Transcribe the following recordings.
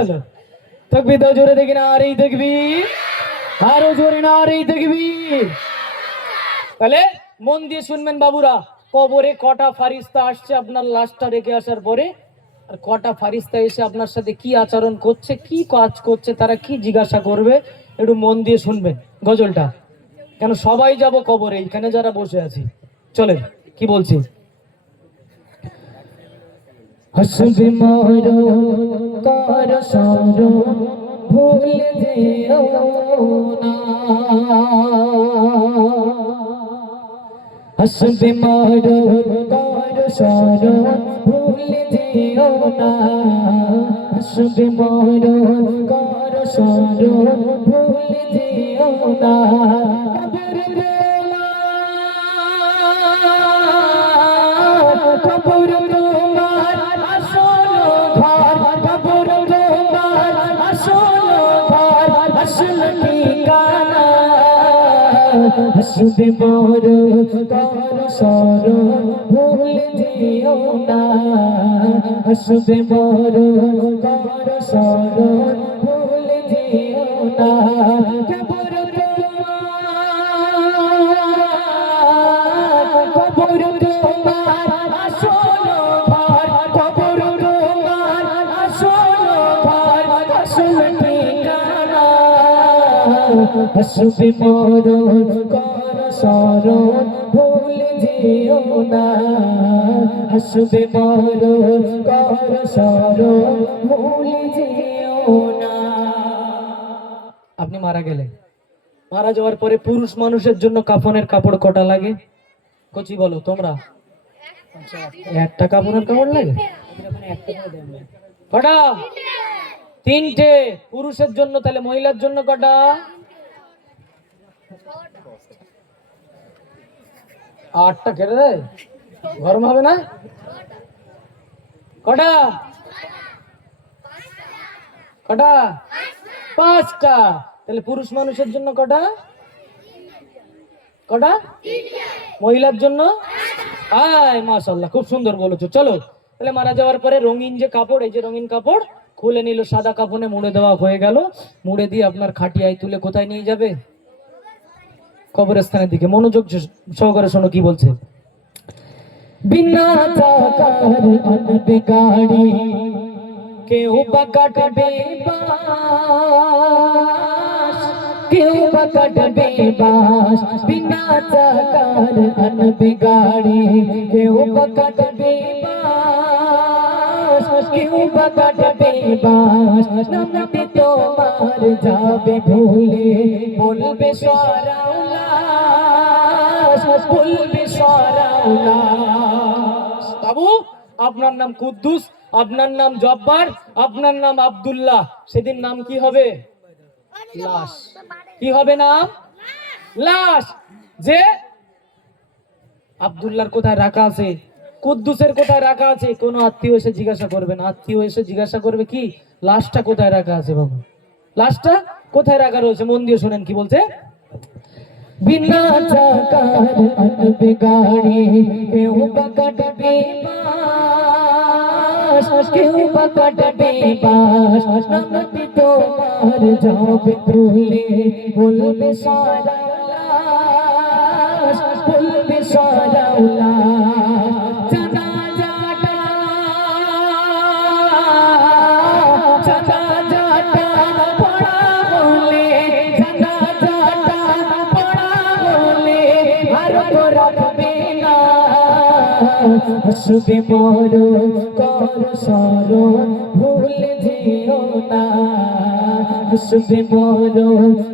চলো তাকবীর দাও জোরে, দেখি না আর এই তাকবীর, আরো জোরে না আর এই তাকবীর। তাহলে মন দিয়ে শুনবেন বাবুরা, কবরে কটা ফারিস্তা আসছে আপনার লাশটা রেখে আসার পরে, আর কটা ফারিস্তা এসে আপনার সাথে কি আচরণ করছে, কি কাজ করছে, তারা কি জিজ্ঞাসা করবে, একটু মন দিয়ে শুনবেন গজলটা। কেন সবাই যাব কবরে, এখানে যারা বসে আছি। চলেন কি বলছি। হাসবে মরো কার সরো ভুলে যেও না, হাসবে মরো কার সরো ভুলে যেও না, হাসবে মরো কার সরো ভুলে যেও না। কবর তোমার আসল ঘর, কবর তোমার আসল ঘর, আসল ঠিকানা। হাসবে মরো কার সরো ভুলে যেও না, হাসবে মরো কার সরো ভুলে যেও না। কবর কবর তোমার আসল ঘর, কবর তোমার আসল ঘর, আসল ঠিকানা। হাসবে মরো কার সরো ভুলে যেও না, হাসবে মরো কার সরো ভুলে যেও না। আপনি মারা গেলেন, মারা যাওয়ার পরে পুরুষ মানুষের জন্য কাফনের কাপড় কটা লাগে? কচি বলো তোমরা, একটা কাপড়ের কাপড় লাগে কটা? তিনটে পুরুষের জন্য। তাহলে মহিলার জন্য কটা? আটটা। কেটে দেয়, গরম হবে না? কটা কটা? পাঁচটা। তাহলে পুরুষ মানুষের জন্য কটা কটা? মহিলার জন্য? আয় মাশাআল্লাহ, খুব সুন্দর বলেছো। চলো তাহলে মারা যাওয়ার পরে রঙিন যে কাপড়, এই যে রঙিন কাপড় খুলে নিল, সাদা কাফনে মুড়ে দেওয়া হয়ে গেল। মুড়ে দিয়ে আপনার খাটিয়ায় তুলে কোথায় নিয়ে যাবে? কবরস্থানের দিকে। মনোযোগ সহকারে শোনো কি বলছে। বিনা চাকার আনবে গাড়ি, কেউ বা কাটবে বাঁশ, কেউ বা কাটবে বাঁশ। বিনা চাকার আনবে গাড়ি, কেউ বা কাটবে বাঁশ, কেউ বা কাটবে বাঁশ। নামতে তোমার যাবে ভুলে, বলবে সরাও লাশ, বলবে সরাও লাশ। বাবু আপনার নাম কুদ্দুস, আপনার নাম জব্বার, আপনার নাম আব্দুল্লাহ, সেদিন নাম কি হবে? লাশ। কি হবে নাম? লাশ। যে আব্দুল্লাহর কোথায় রাখা আছে, কুদ্দুসের কোথায় রাখা আছে, কোন আত্মীয় এসে জিজ্ঞাসা করবে না। আত্মীয় এসে জিজ্ঞাসা করবে কি, লাশটা কোথায় রাখা আছে বাবু, লাশটা কোথায় রাখা রয়েছে। মন দিয়ে শোনেন কি বলছে। বিনা চাকার আনবে গাড়ি, কেউ বা কাটবে বাঁশ, কেউ বা কাটবে বাঁশ। নামতে তোমার যাবে তুলে, বলবে সরাও লাশ, বলবে সরাও লাশ। জানাজাটা জানাজাটা পড়া হলে, জানাজাটা পড়া হলে আর তো রাখবে না। হাসবে মরো কার সরো ভুলে যেও না, হাসবে মরো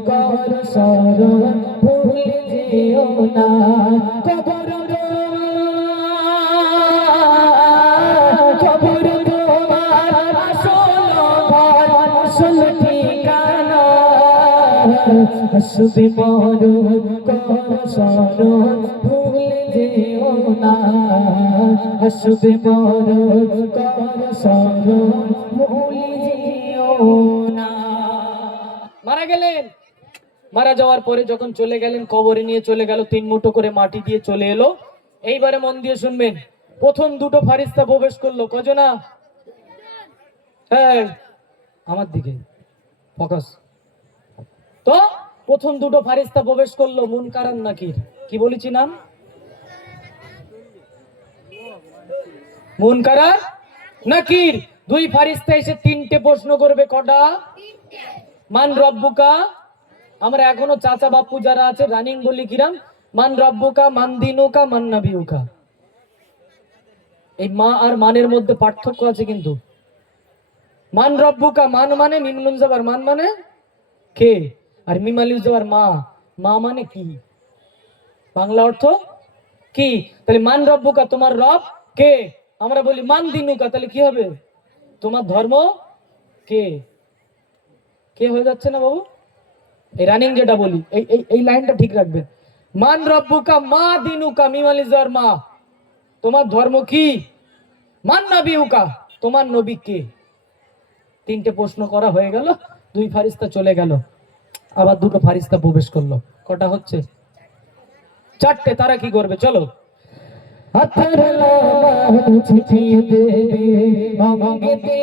কার সরো ভুলে যেও না। কবর কবর তোমার আসল ঘর, আসল ঠিকানা। হাসবে মরো কার সরো ভুলে যেও না, হাসবে মরো কার সরো ভুলে যেও না। মারা গেলেন, মারা যাওয়ার পরে যখন চলে গেলেন, কবরে নিয়ে চলে গেল, 3 মুঠো করে মাটি দিয়ে চলে এলো। এইবারে মন দিয়ে শুনবেন, প্রথম দুটো ফারিস্তা প্রবেশ করলো, কজনা? হ্যাঁ, আমার দিকে ফোকাস। তো প্রথম দুটো ফারিস্তা প্রবেশ করলো, মুনকার আর নাকির। কি বলেছি নাম? মুনকার আর নাকির। দুই ফারিস্তা এসে তিনটে প্রশ্ন করবে। কটা? মান রব্বুকা। আমরা এখনো চাচা বাপু যারা আছে রানিং বলি কিরাম, মান রব্বুকা, মান দিনুকা, মান নাবিউকা। এই মা আর মানের মধ্যে পার্থক্য আছে কিন্তু। মান রব্বুকা, মান মানে মিম নুন জাবার, মান মানে কে, আর মিম আলিফ জাবার মা, মা মানে কি, বাংলা অর্থ কি। তাহলে মান রব্বুকা, তোমার রব কে। আমরা বলি মান দিনুকা, তাহলে কি হবে? তোমার ধর্ম কে। কে হয়ে যাচ্ছে না বাবু? এই রানিং যেটা বলি এই এই এই লাইনটা ঠিক রাখবেন। মান রব্বুকা, মা দিনুকা, মিম আলিফ জাবার মা, তোমার ধর্ম কি। মান নাবিউকা, তোমার নবী কে। তিনটে প্রশ্ন করা হয়ে গেল, দুই ফারিস্তা চলে গেল, আবার দুটো ফারিস্তা প্রবেশ করলো। কটা হচ্ছে? চারটে। তারা কি করবে চলো। হাতের লাগাম ছিটিয়ে দেবে ভাঙেতে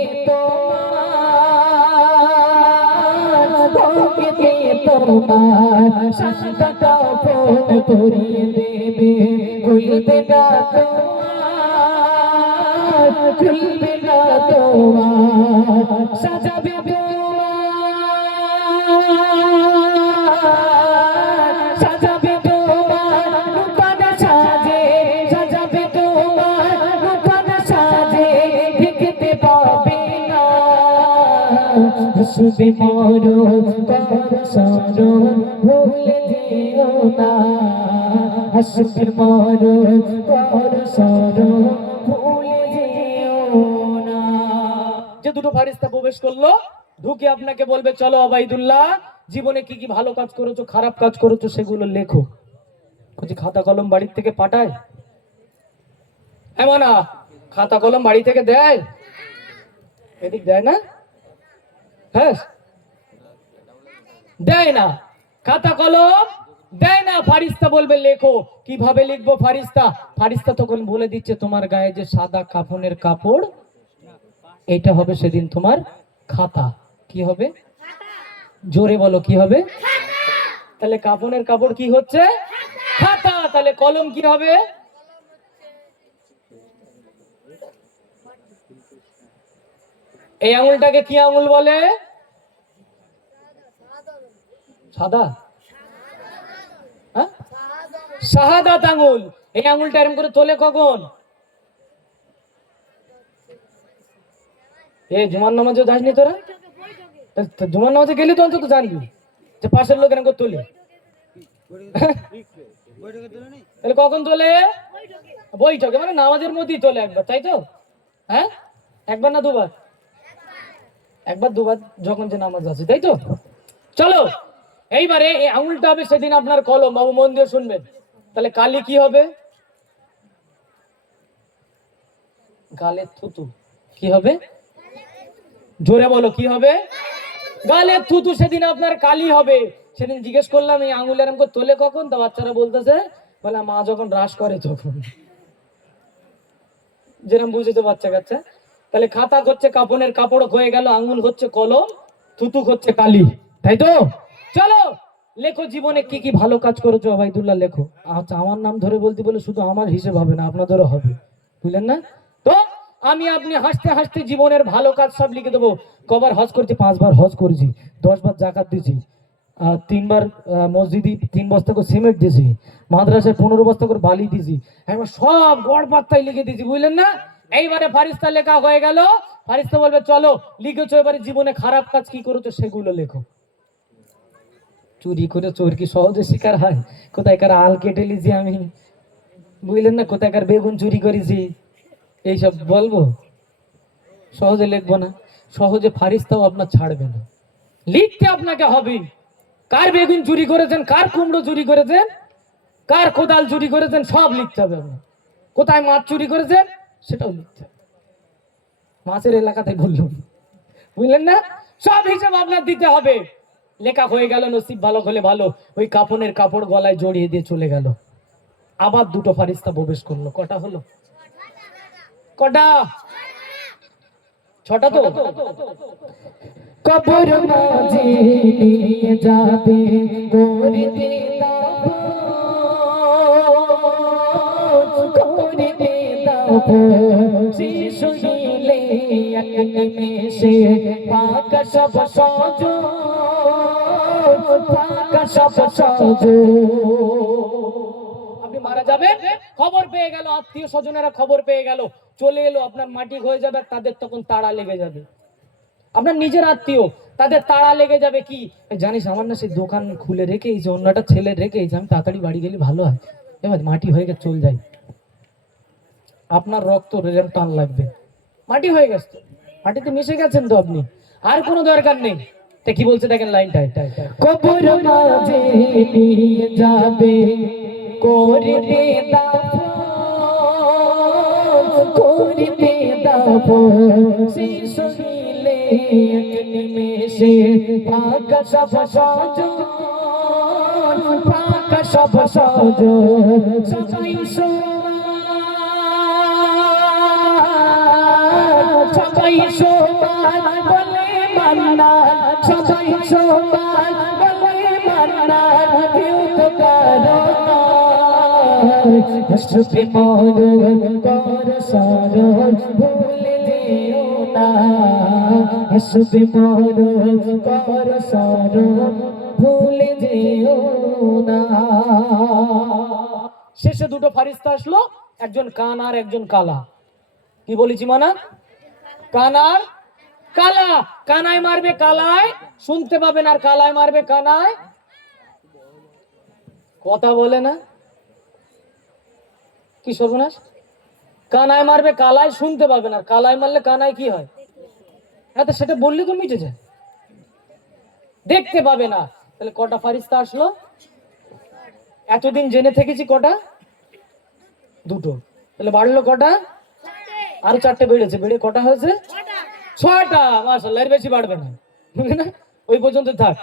তোমার শাসনটা ফোন করিয়ে দেবে, খুলবে না তোমার, খুলবে না তোমার, সাজাবে সাজাবে তোমার নূতন সাজে, সাজাবে তোমার নূতন সাজে, দেখতে পাবে না হাসবে মরণ কর স্মরণ, ভুলে যেও না হাসবে মরণ কর স্মরণ, ভুলে যেও না। যে দুটো ফারিস্তা প্রবেশ করলো, ঢুকে আপনাকে বলবে চলো আবাইদুল্লাহ, জীবনে কি কি ভালো কাজ করেছো, খারাপ কাজ করেছো সেগুলো লেখো। খাতা কলম বাড়ির থেকে পাঠায়? এমন না, খাতা কলম বাড়ি থেকে দেয়? এদিক দেয় না? হ্যাঁ দেয় না, খাতা কলম দেয় না। ফারিস্তা বলবে লেখো। কিভাবে লিখবো ফারিস্তা? ফারিস্তা তখন বলে দিচ্ছে তোমার গায়ে যে সাদা কাফনের কাপড়, এটা হবে সেদিন তোমার খাতা। কি হবে? জোরে বলো, কি হবে? তাহলে কাফনের কাপড় কি হচ্ছে? খাতা। তাহলে কলম কি হবে? এই আঙুলটাকে কি আঙুল বলে? সাদা, শাহাদাত আঙুল। এই আঙুলটা এরকম করে তোলে কখন? জুমার নামাজে যাসনি তোরা? জুমার নামাজে গেলি তো অন্তত জানবি যে পাশের লোক এরকম করে তোলে। তাহলে কখন তোলে? বৈঠকে, মানে নামাজের মধ্যেই তোলে একবার, তাই তো? হ্যাঁ, একবার না দুবার? একবার দুবার যখন যে নামাজ আছে, তাই তো? চলো এইবারে এই আঙুলটা হবে সেদিন আপনার কলম। বাবু মন দিয়ে শুনবেন। তাহলে কালি কি হবে? গালে থুতু। কি হবে? জোরে বলো, কি হবে? গালে থুতু। সেদিন আপনার কালি হবে। সেদিন জিজ্ঞেস করলাম এই আঙুলের এরকম তোলে কখন, তা বাচ্চারা বলতেছে বলে মা যখন রাস করে তখন। যেরকম বুঝেছে বাচ্চা কাচ্চা। তাহলে খাতা হচ্ছে কাপনের কাপড় হয়ে গেল, আঙুল হচ্ছে কলম, থুতু হচ্ছে কালি, তাই তো? চলো লেখো জীবনে কি কি ভালো কাজ করেছো আবাইদুল্লাহ, লেখো। আচ্ছা, আমার নাম ধরে বলতে বলে শুধু আমার হিসেব হবে না, আপনাদেরও হবে, বুঝলেন না? তো আমি আপনি হাসতে হাসতে জীবনের ভালো কাজ সব লিখে দেবো। কবার হজ করছি? 5 বার হজ করেছি, 10 বার জাকাত দিয়েছি, 3 বার মসজিদে 3 বস্তা করে সিমেন্ট দিয়েছি, মাদ্রাসায় 15 বস্তা করে বালি দিয়েছি, একবার সব গড় পাত্তায় লিখে দিয়েছি, বুঝলেন না? এইবারে ফারিস্তা লেখা হয়ে গেল। ফারিস্তা বলবে চলো লিখেছো, এবারে জীবনে খারাপ কাজ কি করেছো সেগুলো লেখো। চুরি করে চোর কি সহজে শিকার হয়? কোথায়কার আল কেটে লিছি আমি, বুঝলেন না? কোথায়কার বেগুন চুরি করেছি, এইসব বলবো? সহজে লিখবো না। সহজে ফারিস্তাও আপনার ছাড়বে না, লিখতে আপনাকে হবে। কার বেগুন চুরি করেছেন, কার কুমড়ো চুরি করেছেন, কার কোদাল চুরি করেছেন, সব লিখতে হবে আপনার। কোথায় মাছ চুরি করেছেন সেটাও লিখতে হবে। মাছের এলাকাতে বললাম, বুঝলেন না? সব হিসাব আপনার দিতে হবে। লেখা হয়ে গেল, নসিব ভালো হলে ভালো, ওই কাফনের কাপড় গলায় জড়িয়ে দিয়ে চলে গেল। আবার দুটো ফারিস্তা প্রবেশ করলো। কটা হলো? কটা? 6টা তো। কবর মাঝে নিয়ে যাবে করিতে করিতে শিশু দিলে এক নিমেষে পাকা সব সজ পাকা সব সজ। আপনি মারা যাবেন, খবর পেয়ে গেল, আত্মীয় স্বজনেরা খবর পেয়ে গেল, চলে এলো, আপনার মাটি হয়ে যাবে, তাদের তখন তাড়া লেগে যাবে। আপনার নিজের আত্মীয়, তাদের তাড়া লেগে যাবে, কি জানিস আমার না সেই দোকান খুলে রেখে এই যে অন্যটা ছেলে রেখে এই যে আমি তাড়াতাড়ি বাড়ি গেলে ভালো হয়, এবার মাটি হয়ে গেছে চল যাই। আপনার রক্ত রেলের টান লাগবে, মাটি হয়ে গেছে, মাটিতে মিশে গেছেন তো আপনি, আর কোনো দরকার নেই। তা কি বলছে দেখেন লাইনটা, কবর মাঝে নিয়ে যাবে করিতে দাফন করিতে দাফন শিশু দিলে এক নিমেষে পাকা সব সজ পাকা সব সজ। সবাই সবাই সমান বলে মান্না, সবাই সমান বলে মান্না, কেউ তো কারো হাসবে মরণ কর সরণ ভুলে যেও না, হাসবে মরণ কর সরণ ভুলে যেও না। শেষে দুটো ফারিস্তা আসলো, একজন কান আর একজন কালা। কি বলেছি মানা? কানার কালা, কানায় মারবে কালায় শুনতে পাবেন, আর কালায় মারবে কানায় কথা বলে না। কি সর্বনাশ, কানায় মারবে কালায় শুনতে পাবেন, আর কালায় মারলে কানায় কি হয়? হ্যাঁ, তো সেটা বললে তো মিটে যায়, দেখতে পাবে না। তাহলে কটা ফারিস্তা আসলো? এতদিন জেনে থেকেছি কটা? দুটো। তাহলে বাড়লো কটা? আরো চারটে বেড়েছে, বেড়ে কটা হয়েছে? 6টা। মাশাআল্লাহ, এর বেশি বাড়বে না, ওই পর্যন্ত থাক।